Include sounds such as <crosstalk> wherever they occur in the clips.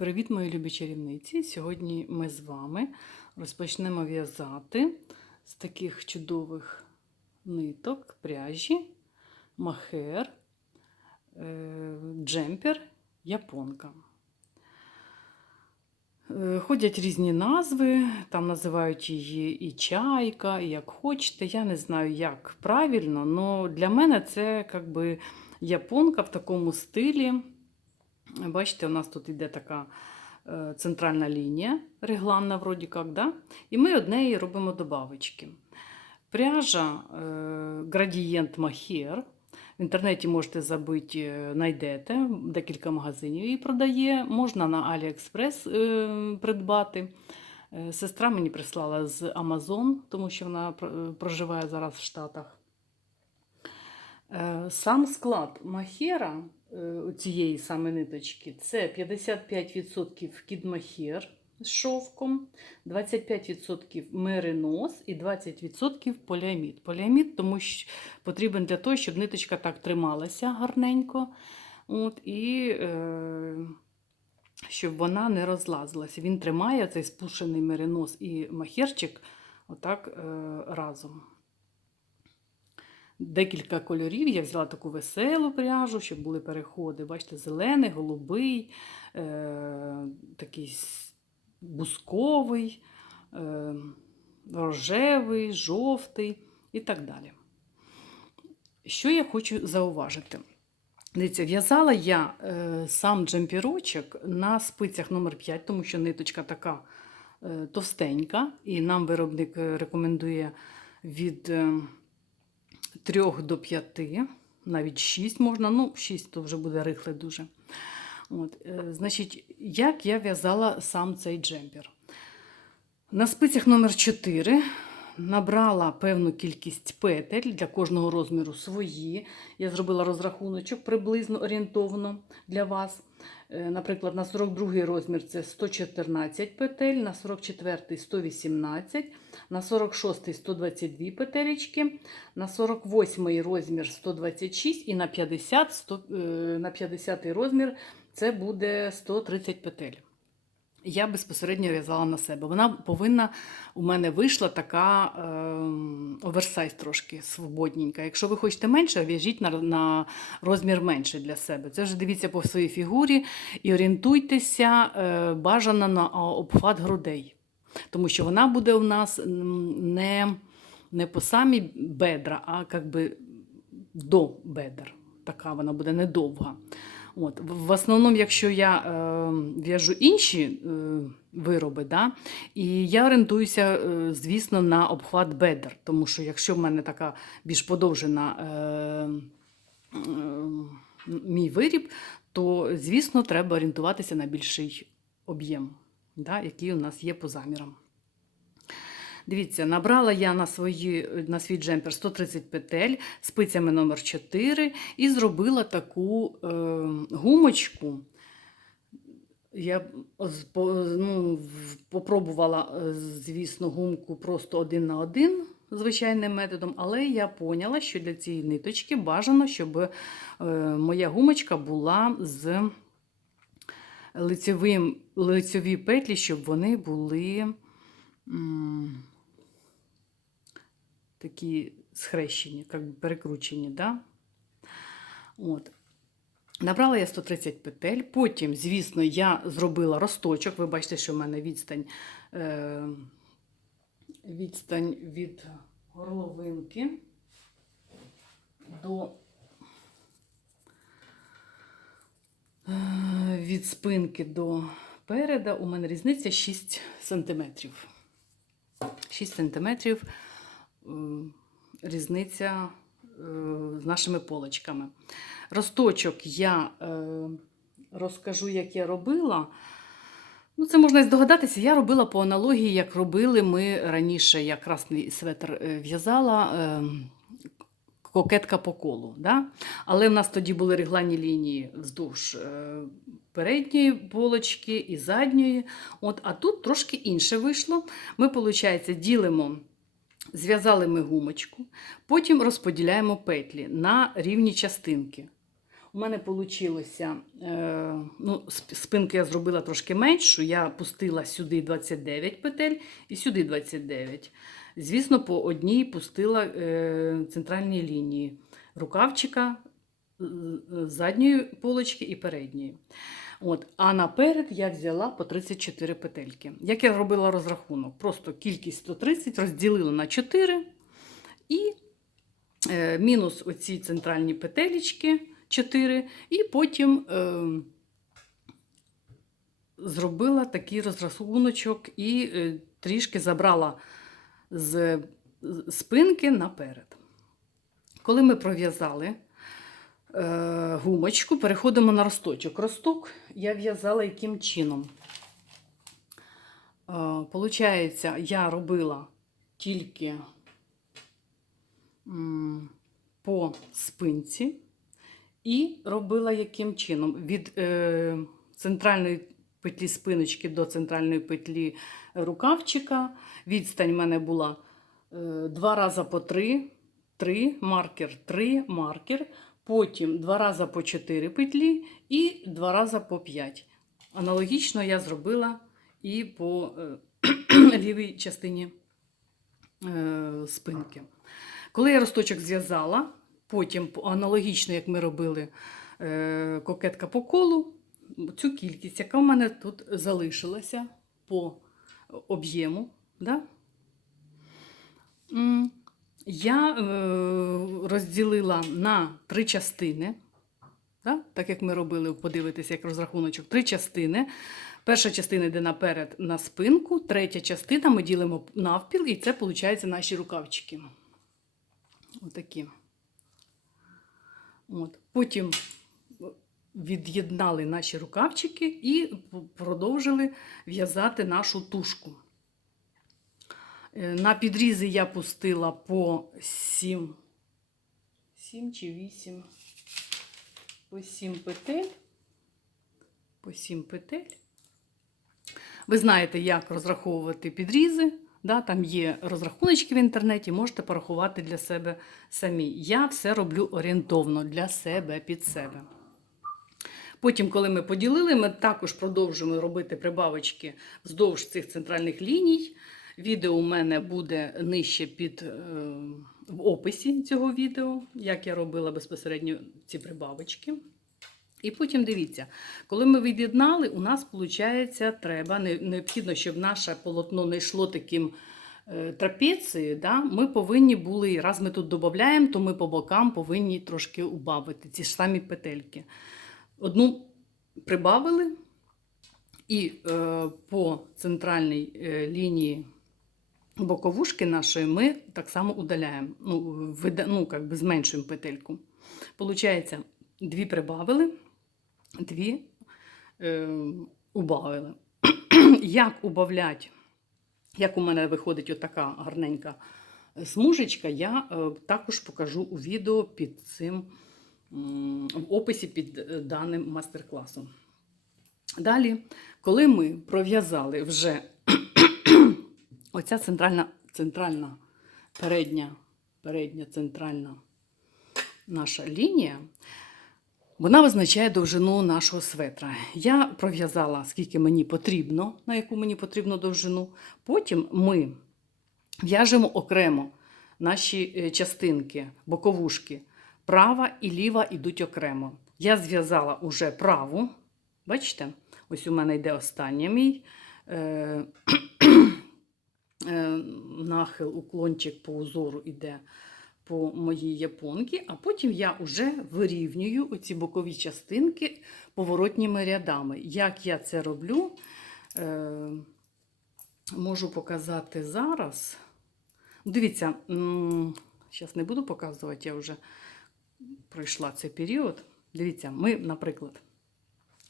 Привіт, мої любі чарівниці! Сьогодні ми з вами розпочнемо в'язати з таких чудових ниток, пряжі, махер, е, джемпер, японка. Е, Ходять різні назви, там називають її і чайка, і як хочете. Я не знаю, як правильно, але для мене це як би японка в такому стилі. Бачите, у нас тут йде така е, центральна лінія, регланна, вроді як, да? і ми однеї робимо добавочки. Пряжа е, градієнт Махер. В інтернеті можете забити, е, знайдете, декілька магазинів її продає. Можна на е, придбати. Е, Сестра мені прислала з Amazon, тому що вона проживає зараз в Штатах. Е, Сам склад махера е, цієї саме ниточки це 55% кідмахер з шовком, 25% меринос і 20% поліамід. Поліамід тому що потрібен для того, щоб ниточка так трималася гарненько. От, і е, щоб вона не розлазилася. Він тримає цей спушений меринос і махерчик отак е, разом декілька кольорів. Я взяла таку веселу пряжу, щоб були переходи. Бачите, зелений, голубий, е, такий бусковий, е, рожевий, жовтий і так далі. Що я хочу зауважити? Дивіться, в'язала я е, сам джемпірочок на спицях номер 5, тому що ниточка така е, товстенька, і нам виробник е, рекомендує від е, 3 до 5, навіть 6 можна, ну 6 то вже буде рихле дуже. От, е, значить, як я в'язала сам цей джемпер? На спицях номер 4 набрала певну кількість петель для кожного розміру свої. Я зробила розрахуночок приблизно орієнтовно для вас. Е, Наприклад, на 42 розмір це 114 петель, на 44 118, на 46 122 петелечки, на 48 розмір 126 і на 50, 100, е, на 50 розмір це буде 130 петель. Я безпосередньо в'язала на себе. Вона повинна у мене вийшла така е, оверсайз трошки свободненька. Якщо ви хочете менше, в'яжіть на, на розмір менше для себе. Це вже дивіться по своїй фігурі і орієнтуйтеся е, бажано на обхват грудей. Тому що вона буде у нас не, не по самі бедра, а як би до бедер. Така вона буде недовга. От. В основному, якщо я е, в'яжу інші е, вироби, да, і я орієнтуюся, е, звісно, на обхват бедер, тому що якщо в мене така більш подовжена е, е, мій виріб, то, звісно, треба орієнтуватися на більший об'єм, да, який у нас є по замірам. Дивіться, набрала я на, свої, на свій джемпер 130 петель спицями номер 4 і зробила таку е, гумочку. Я ну, попробувала, е, звісно, гумку просто один на один звичайним методом, але я поняла, що для цієї ниточки бажано, щоб е, моя гумочка була з лицевим, лицеві петлі, щоб вони були такі схрещені, як перекручені. Да? От. Набрала я 130 петель. Потім, звісно, я зробила росточок. Ви бачите, що в мене відстань, е, відстань від горловинки до е, від спинки до переда у мене різниця 6 сантиметрів. 6 сантиметрів е, різниця е, з нашими полочками. Росточок я е, розкажу, як я робила. Ну, це можна здогадатися. Я робила по аналогії, як робили ми раніше, я красний светр е, в'язала. Кокетка по колу. Да? Але в нас тоді були регланні лінії вздовж передньої полочки і задньої. От, а тут трошки інше вийшло. Ми, виходить, ділимо, зв'язали ми гумочку, потім розподіляємо петлі на рівні частинки. У мене вийшло, е, ну, спинку я зробила трошки меншу, я пустила сюди 29 петель і сюди 29. Звісно, по одній пустила е, центральні лінії рукавчика задньої полочки і передньої. От, а наперед я взяла по 34 петельки. Як я робила розрахунок? Просто кількість 130 розділила на 4 і е, мінус оці центральні петелечки 4, і потім е, зробила такий розрахуночок і е, трішки забрала з спинки наперед. Коли ми пров'язали гумочку, переходимо на росточок. Росток я в'язала яким чином? Е, Получається, я робила тільки по спинці і робила яким чином? Від е, центральної петлі спиночки до центральної петлі рукавчика. Відстань в мене була е, два рази по три, три, маркер, три, маркер. Потім два рази по 4 петлі і два рази по 5. Аналогічно я зробила і по е, <clears throat> лівій частині е, спинки. Коли я росточок зв'язала, потім аналогічно, як ми робили е, кокетка по колу, цю кількість, яка в мене тут залишилася по об'єму, да? Я е, розділила на три частини. Да? Так як ми робили, подивитися, як розрахуночок, три частини. Перша частина йде наперед на спинку, третя частина ми ділимо навпіл, і це виходить наші рукавчики. Отакі. От. Потім від'єднали наші рукавчики і продовжили в'язати нашу тушку. Е, На підрізи я пустила по 7, 7 чи 8, по 7 петель. По 7 петель. Ви знаєте, як розраховувати підрізи. Да, там є розрахуночки в інтернеті, можете порахувати для себе самі. Я все роблю орієнтовно для себе, під себе. Потім, коли ми поділили, ми також продовжуємо робити прибавочки вздовж цих центральних ліній. Відео у мене буде нижче під е, в описі цього відео, як я робила безпосередньо ці прибавочки. І потім дивіться, коли ми від'єднали, у нас виходить, треба необхідно, щоб наше полотно не йшло таким е, трапецією. Да? Ми повинні були, раз ми тут додаємо, то ми по бокам повинні трошки убавити ці ж самі петельки. Одну прибавили, і е, по центральній е, лінії боковушки нашої ми так само удаляємо, ну, вида, ну как би зменшуємо петельку. Получається, дві прибавили, дві е, убавили. <clears throat> Як убавляти, як у мене виходить отака гарненька смужечка, я е, також покажу у відео під цим в описі під е, даним мастер-класом. Далі, коли ми пров'язали вже оця центральна, центральна передня, передня центральна наша лінія, вона визначає довжину нашого светра. Я пров'язала, скільки мені потрібно, на яку мені потрібно довжину. Потім ми в'яжемо окремо наші е, частинки, боковушки. Права і ліва йдуть окремо. Я зв'язала уже праву. Бачите? Ось у мене йде останній мій е, нахил, уклончик по узору йде по моїй японці, а потім я вже вирівнюю оці бокові частинки поворотніми рядами. Як я це роблю, е, можу показати зараз. Дивіться, зараз не буду показувати, я вже пройшла цей період. Дивіться, ми, наприклад,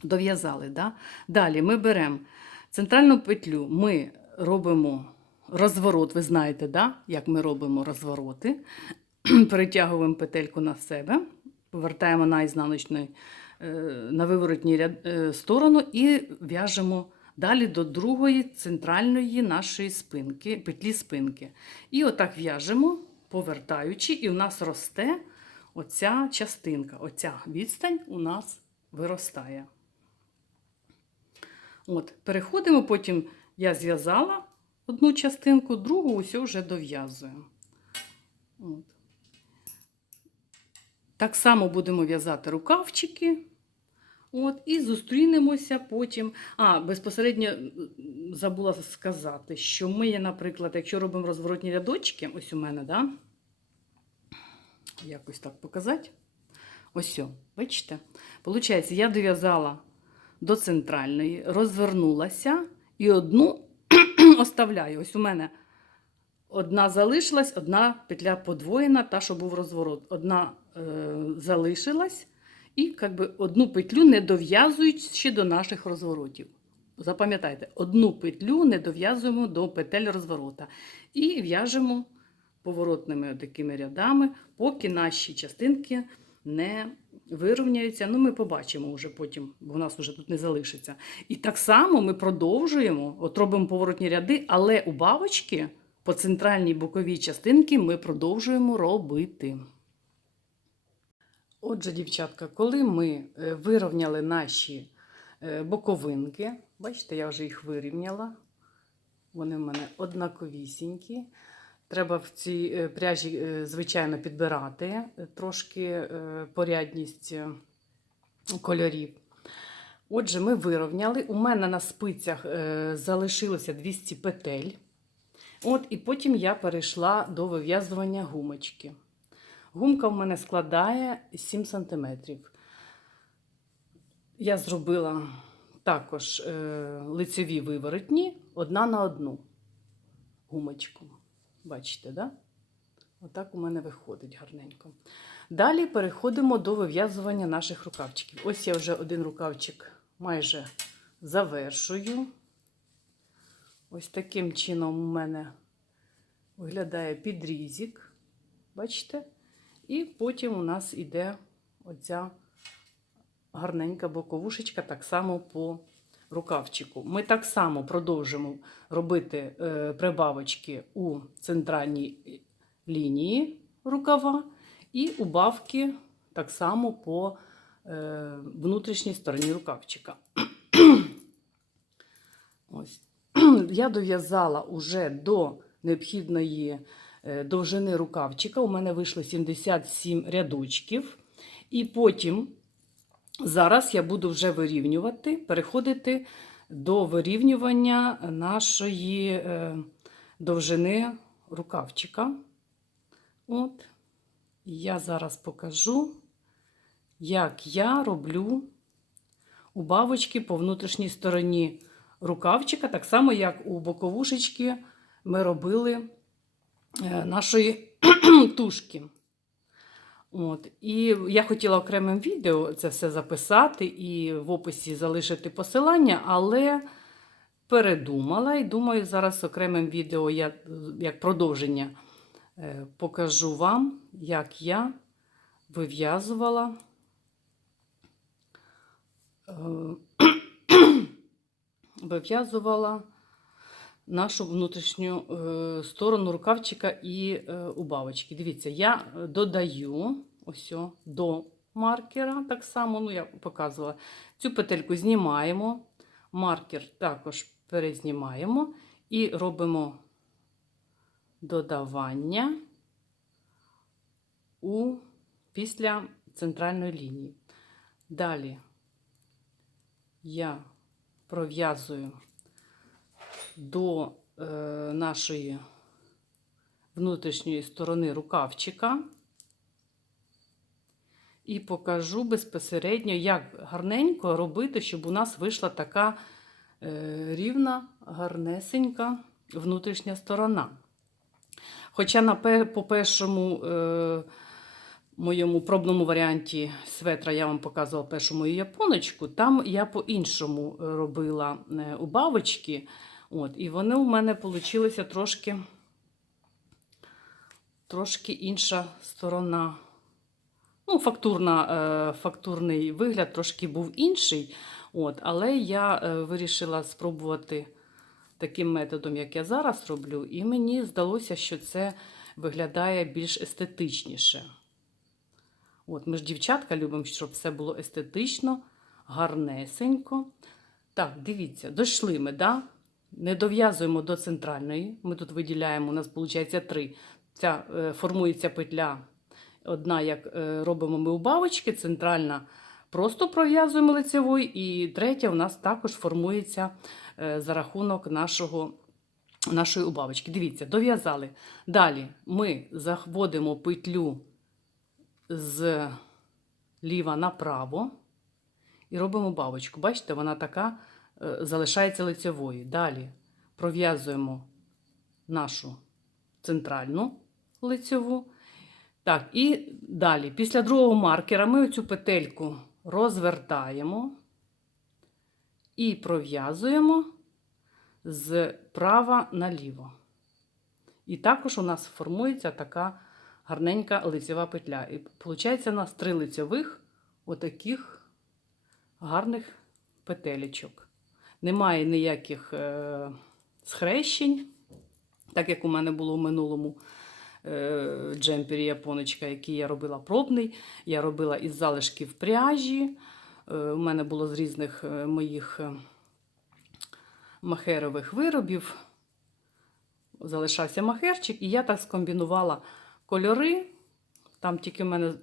дов'язали. Да? Далі ми беремо центральну петлю, ми робимо розворот, ви знаєте, да? як ми робимо розвороти. <clears throat> Перетягуємо петельку на себе, повертаємо на е, на виворотній ряд- е, сторону і в'яжемо далі до другої центральної нашої спинки, петлі спинки. І отак в'яжемо, повертаючи, і у нас росте оця частинка, оця відстань у нас виростає. От, переходимо, потім я зв'язала одну частинку, другу ось вже дов'язую. От. Так само будемо в'язати рукавчики. От, і зустрінемося потім. А, безпосередньо забула сказати, що ми, наприклад, якщо робимо розворотні рядочки, ось у мене, да? якось так показати. Ось, о, бачите? Получається, я дов'язала до центральної, розвернулася і одну оставляю. Ось у мене одна залишилась, одна петля подвоєна, та, що був розворот. Одна е, залишилась, і як би, одну петлю не дов'язують ще до наших розворотів. Запам'ятайте, одну петлю не дов'язуємо до петель розворота. І в'яжемо поворотними такими рядами, поки наші частинки не вирівняються. Ну, ми побачимо вже потім, бо в нас вже тут не залишиться. І так само ми продовжуємо, от робимо поворотні ряди, але у бабочки по центральній боковій частинці ми продовжуємо робити. Отже, дівчатка, коли ми е, вирівняли наші е, боковинки, бачите, я вже їх вирівняла. Вони в мене однаковісінькі. Треба в цій е, пряжі, е, звичайно, підбирати е, трошки порядність кольорів. Отже, ми вирівняли. У мене на спицях залишилося 200 петель. От, і потім я перейшла до вив'язування гумочки. Гумка в мене складає 7 см. Я зробила також лицеві виворотні одна на одну гумочку. Бачите, да? Отак у мене виходить гарненько. Далі переходимо до вив'язування наших рукавчиків. Ось я вже один рукавчик майже завершую. Ось таким чином у мене виглядає підрізик. Бачите? І потім у нас іде оця гарненька боковушечка, так само по рукавчику. Ми так само продовжимо робити е, прибавочки у центральній лінії рукава і убавки так само по е, внутрішній стороні рукавчика. <clears throat> Ось. <clears throat> Я дов'язала уже до необхідної е, довжини рукавчика. У мене вийшло 77 рядочків. І потім зараз я буду вже вирівнювати, переходити до вирівнювання нашої е, довжини рукавчика. От. Я зараз покажу, як я роблю убавочки по внутрішній стороні рукавчика, так само, як у боковушечки ми робили е, нашої <clears throat> тушки. От. І я хотіла окремим відео це все записати і в описі залишити посилання, але передумала і думаю, зараз окремим відео я як продовження е, покажу вам, як я вив'язувала. е, <clears throat> вив'язувала нашу внутрішню е, сторону рукавчика і е, убавочки. Дивіться, я додаю ось до маркера, так само, ну я показувала. Цю петельку знімаємо, маркер також перезнімаємо і робимо додавання у, після центральної лінії. Далі я пров'язую до е, нашої внутрішньої сторони рукавчика і покажу безпосередньо, як гарненько робити, щоб у нас вийшла така е, рівна, гарнесенька внутрішня сторона. Хоча на, по першому е, моєму пробному варіанті светра я вам показувала першу мою японочку, там я по-іншому робила е, убавочки. От, і вони у мене вийшли трошки, трошки інша сторона. Ну, фактурна, е, фактурний вигляд трошки був інший. От, але я е, вирішила спробувати таким методом, як я зараз роблю, і мені здалося, що це виглядає більш естетичніше. От, ми ж дівчатка любимо, щоб все було естетично, гарнесенько. Так, дивіться, дійшли ми, да? Не дов'язуємо до центральної. Ми тут виділяємо, у нас виходить три. Ця е, формується петля, одна, як е, робимо ми у бабочки, центральна просто пров'язуємо лицевою, і третя у нас також формується е, за рахунок нашого, нашої убавочки. Дивіться, дов'язали. Далі ми заводимо петлю з ліва направо і робимо бабочку. Бачите, вона така залишається лицевою. Далі пров'язуємо нашу центральну лицеву. Так, і далі, після другого маркера, ми оцю петельку розвертаємо і пров'язуємо з права наліво. І також у нас формується така гарненька лицева петля. І виходить у нас три лицевих отаких гарних петелечок. Немає ніяких е, схрещень, так як у мене було в минулому е, джемпері японочка, який я робила пробний. Я робила із залишків пряжі. Е, у мене було з різних е, моїх е, махерових виробів. Залишався махерчик, і я так скомбінувала кольори. Там тільки в мене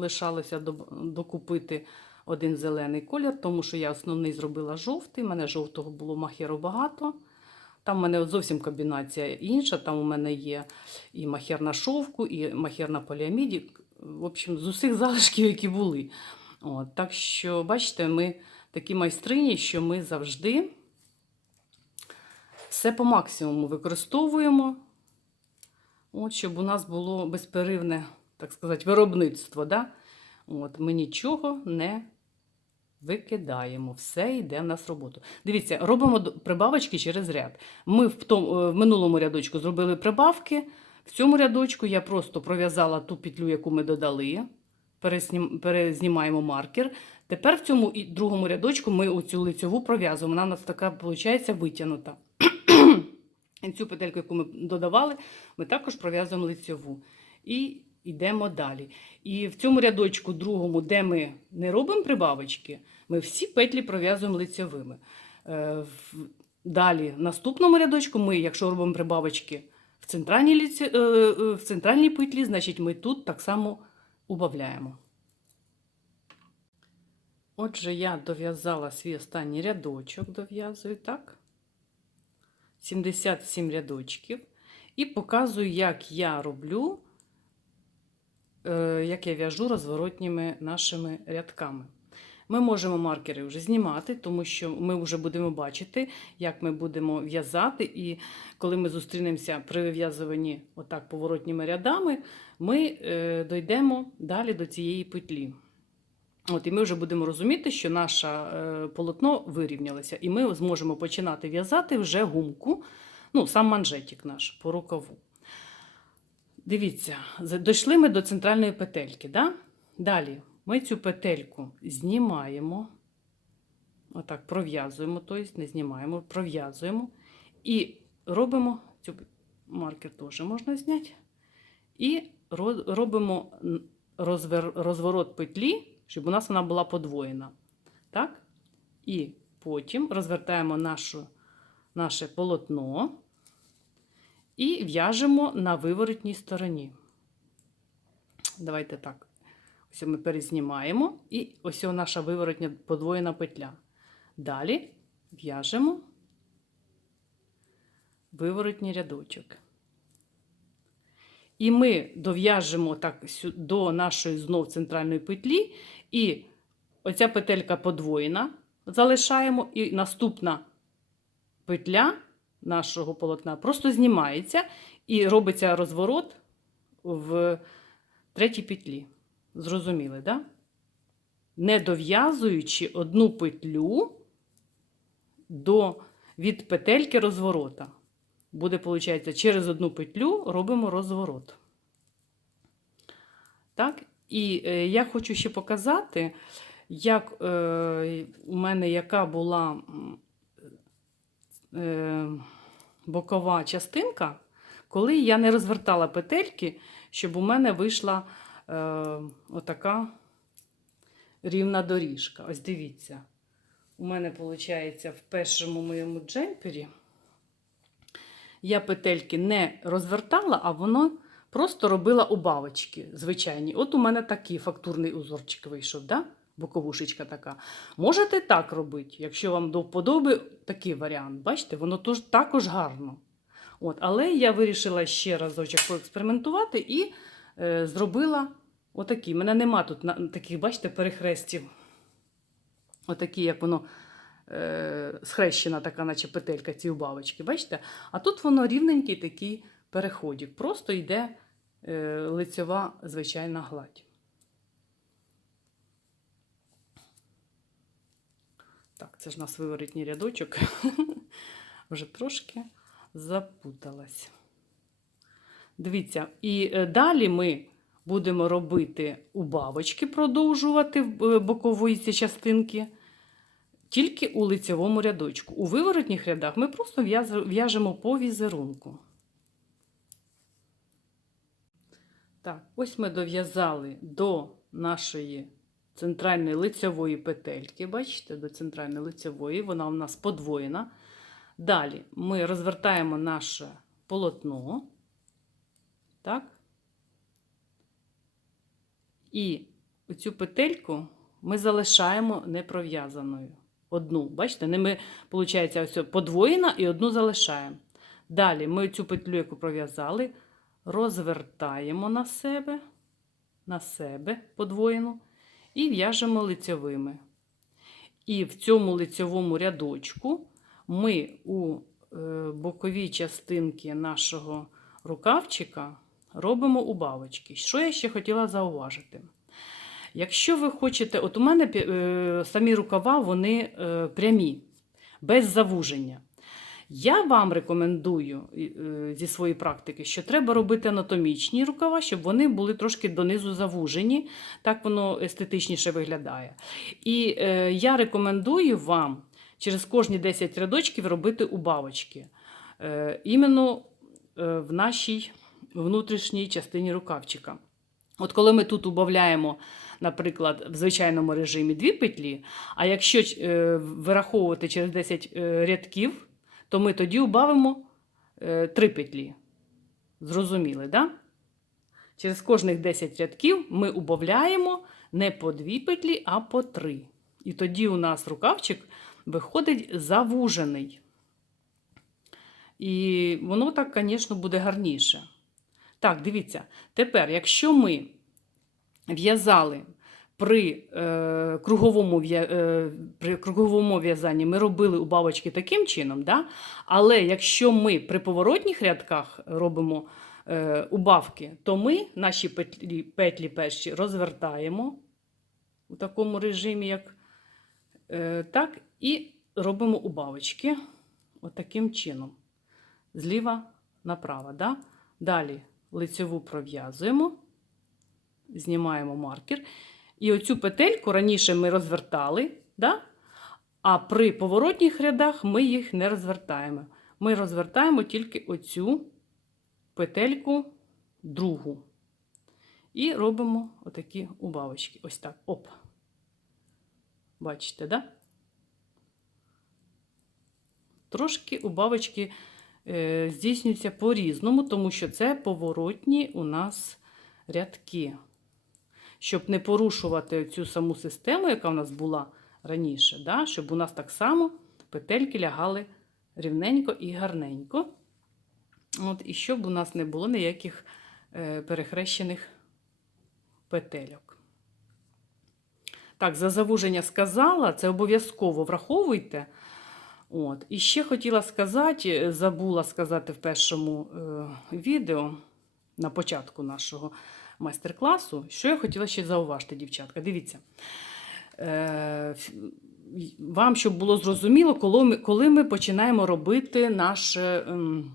лишалося докупити один зелений колір, тому що я основний зробила жовтий. У мене жовтого було махеру багато. Там у мене зовсім комбінація інша. Там у мене є і махер на шовку, і махер на поліаміді. В общем, з усіх <laughs> залишків, які були. От, так що, бачите, ми такі майстрині, що ми завжди все по максимуму використовуємо, от, щоб у нас було безперервне, так сказати, виробництво. Да? От, ми нічого не викидаємо, все йде в нас роботу. Дивіться, робимо прибавочки через ряд. Ми в, тому, е, в минулому рядочку зробили прибавки. В цьому рядочку я просто пров'язала ту петлю, яку ми додали, перезнімаємо маркер. Тепер в цьому і другому рядочку ми оцю лицьову пров'язуємо. Вона у нас така, виходить, витягнута. І цю петельку, яку ми додавали, ми також пров'язуємо лицьову. І йдемо далі. І в цьому рядочку другому, де ми не робимо прибавочки, ми всі петлі пров'язуємо лицьовими. Е, Далі, в наступному рядочку, ми, якщо робимо прибавочки в центральній, ліці, е, е, в центральній петлі, значить ми тут так само убавляємо. Отже, я дов'язала свій останній рядочок, дов'язую, так? 77 рядочків. І показую, як я роблю, як я в'яжу розворотніми нашими рядками. Ми можемо маркери вже знімати, тому що ми вже будемо бачити, як ми будемо в'язати. І коли ми зустрінемося при вив'язуванні отак поворотніми рядами, ми е, дійдемо далі до цієї петлі. От, і ми вже будемо розуміти, що наше полотно вирівнялося, і ми зможемо починати в'язати вже гумку, ну, сам манжетик наш по рукаву. Дивіться, дійшли ми до центральної петельки. Да? Далі ми цю петельку знімаємо, отак, пров'язуємо, тобто не знімаємо, пров'язуємо і робимо цю маркер теж можна зняти. І робимо розворот петлі, щоб у нас вона була подвоєна. Так? І потім розвертаємо нашу, наше полотно і в'яжемо на виворотній стороні. Давайте так. Ось ми перезнімаємо, і ось наша виворотня подвоєна петля. Далі в'яжемо виворотній рядочок. І ми дов'яжемо так до нашої знов центральної петлі, і оця петелька подвоєна залишаємо, і наступна петля нашого полотна просто знімається і робиться розворот в третій петлі. Зрозуміли, так? Да? Не дов'язуючи одну петлю до, від петельки розворота. Буде, виходить, через одну петлю робимо розворот. Так, і е, я хочу ще показати, як е, у мене яка була е, бокова частинка, коли я не розвертала петельки, щоб у мене вийшла отака рівна доріжка. Ось дивіться. У мене виходить в першому моєму джемпері. Я петельки не розвертала, а воно просто робила убавочки звичайні. От у мене такий фактурний узорчик вийшов, да? боковушечка така. Можете так робити, якщо вам до вподоби такий варіант. Бачите, воно також гарно. От, але я вирішила ще разочок поекспериментувати і е, зробила отакі. У мене нема тут таких, бачите, перехрестів. Отакі, як воно е, схрещена така, наче петелька, ці убавочки. Бачите? А тут воно рівненький такий переходик. Просто йде е, лицьова звичайна гладь. Так, це ж у нас виворітній рядочок. <laughs> Вже трошки запуталась. Дивіться, і е, далі ми будемо робити убавочки, продовжувати в е, бокової ці частинки, тільки у лицевому рядочку. У виворотніх рядах ми просто в'яжемо по візерунку. Так, ось ми дов'язали до нашої центральної лицевої петельки. Бачите, до центральної лицевої, вона у нас подвоєна. Далі ми розвертаємо наше полотно. Так. І оцю петельку ми залишаємо непров'язаною. Одну. Бачите, не ми, виходить, ось подвоєна і одну залишаємо. Далі ми цю петлю, яку пров'язали, розвертаємо на себе, на себе подвоєну і в'яжемо лицьовими. І в цьому лицьовому рядочку ми у е, боковій частинки нашого рукавчика робимо убавочки. Що я ще хотіла зауважити? Якщо ви хочете, от у мене е, самі рукава вони е, прямі, без завуження. Я вам рекомендую е, зі своєї практики, що треба робити анатомічні рукава, щоб вони були трошки донизу завужені, так воно естетичніше виглядає. І е, я рекомендую вам через кожні 10 рядочків робити убавочки. Е, іменно в нашій внутрішній частині рукавчика. От коли ми тут убавляємо, наприклад, в звичайному режимі дві петлі, а якщо е, вираховувати через 10 е, рядків, то ми тоді убавимо е, три петлі. Зрозуміли, да? Через кожних 10 рядків ми убавляємо не по дві петлі, а по три. І тоді у нас рукавчик виходить завужений. І воно так, звісно, буде гарніше. Так, дивіться, тепер, якщо ми в'язали при, е, круговому, е, при круговому в'язанні, ми робили убавочки таким чином, да? але якщо ми при поворотніх рядках робимо е, убавки, то ми наші петлі, петлі перші розвертаємо у такому режимі, як е, так, і робимо убавочки отаким чином. Зліва направо. Да? Далі лицеву пров'язуємо, знімаємо маркер. І оцю петельку раніше ми розвертали, да? а при поворотніх рядах ми їх не розвертаємо. Ми розвертаємо тільки оцю петельку другу. І робимо отакі убавочки. Ось так. Оп. Бачите, да? Трошки убавочки здійснюються по-різному, тому що це поворотні у нас рядки. Щоб не порушувати цю саму систему, яка в нас була раніше, да? щоб у нас так само петельки лягали рівненько і гарненько. От, і щоб у нас не було ніяких е, перехрещених петельок. Так, за завуження сказала, це обов'язково враховуйте. От. І ще хотіла сказати, е, забула сказати в першому е, відео на початку нашого майстер-класу, що я хотіла ще зауважити, дівчатка. Дивіться. Е, вам, щоб було зрозуміло, коли ми, коли ми починаємо робити наше, ем,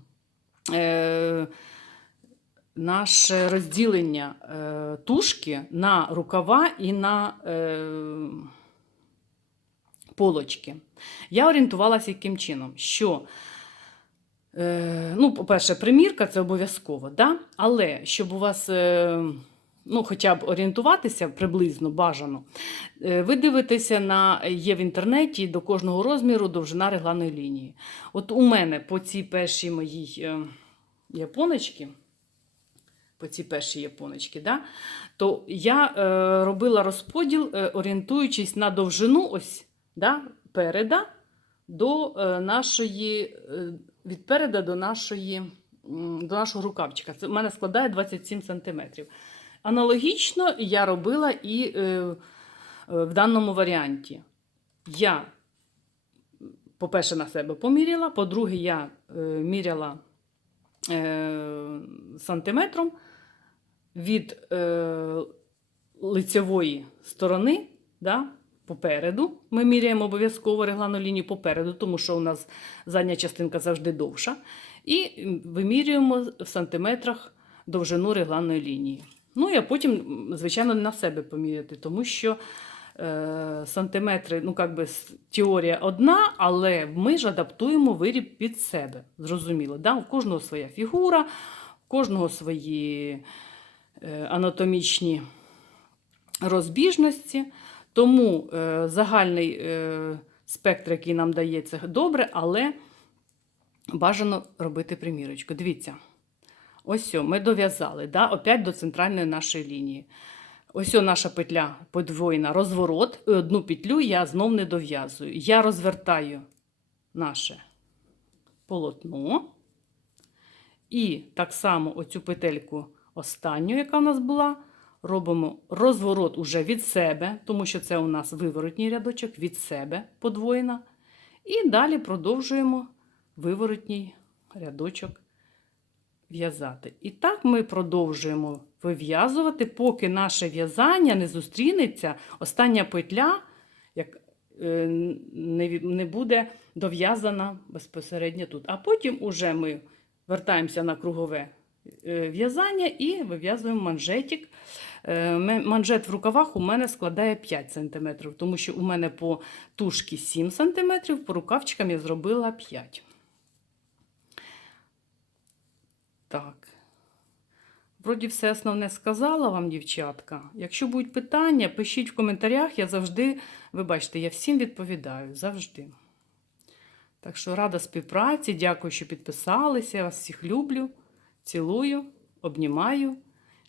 е, наше розділення е, тушки на рукава і на е, полочки. Я орієнтувалася яким чином, що, е, ну, по-перше, примірка це обов'язково, да? але щоб у вас е, ну, хоча б орієнтуватися приблизно бажано, е, ви дивитеся на є в інтернеті до кожного розміру довжина регланої лінії. От у мене по цій першій моїй е, японочці, по цій першій японочці, да, то я е, робила розподіл, е, орієнтуючись на довжину ось, да, переда до е, нашої, е, від переда до нашої, до нашого рукавчика. Це в мене складає 27 см. Аналогічно я робила і е, в даному варіанті. Я, по-перше, на себе поміряла, по-друге, я міряла сантиметром від лицевої сторони, да, попереду. Ми міряємо обов'язково реглану лінію попереду, тому що у нас задня частинка завжди довша. І вимірюємо в сантиметрах довжину регланної лінії. Ну, я потім, звичайно, на себе поміряти, тому що е, сантиметри, ну, як би теорія одна, але ми ж адаптуємо виріб під себе. Зрозуміло, да? у кожного своя фігура, у кожного свої е, анатомічні розбіжності. Тому е, загальний е, спектр, який нам дається, добре, але бажано робити примірочку. Дивіться. Ось ми дов'язали, да, опять до центральної нашої лінії. Ось наша петля подвоєна, розворот. Одну петлю я знов не дов'язую. Я розвертаю наше полотно. І так само оцю петельку останню, яка в нас була, робимо розворот уже від себе, тому що це у нас виворотній рядочок від себе подвоєна. І далі продовжуємо виворотній рядочок в'язати. І так ми продовжуємо вив'язувати, поки наше в'язання не зустрінеться, остання петля як, е, не, буде дов'язана безпосередньо тут. А потім уже ми вертаємося на кругове е, в'язання і вив'язуємо манжетик. Е, Манжет в рукавах у мене складає 5 см, тому що у мене по тушці 7 см, по рукавчикам я зробила 5 Так. Вроді все основне сказала вам, дівчатка. Якщо будуть питання, пишіть в коментарях. Я завжди, ви бачите, я всім відповідаю. Завжди. Так що рада співпраці, дякую, що підписалися. Я вас всіх люблю, цілую, обнімаю.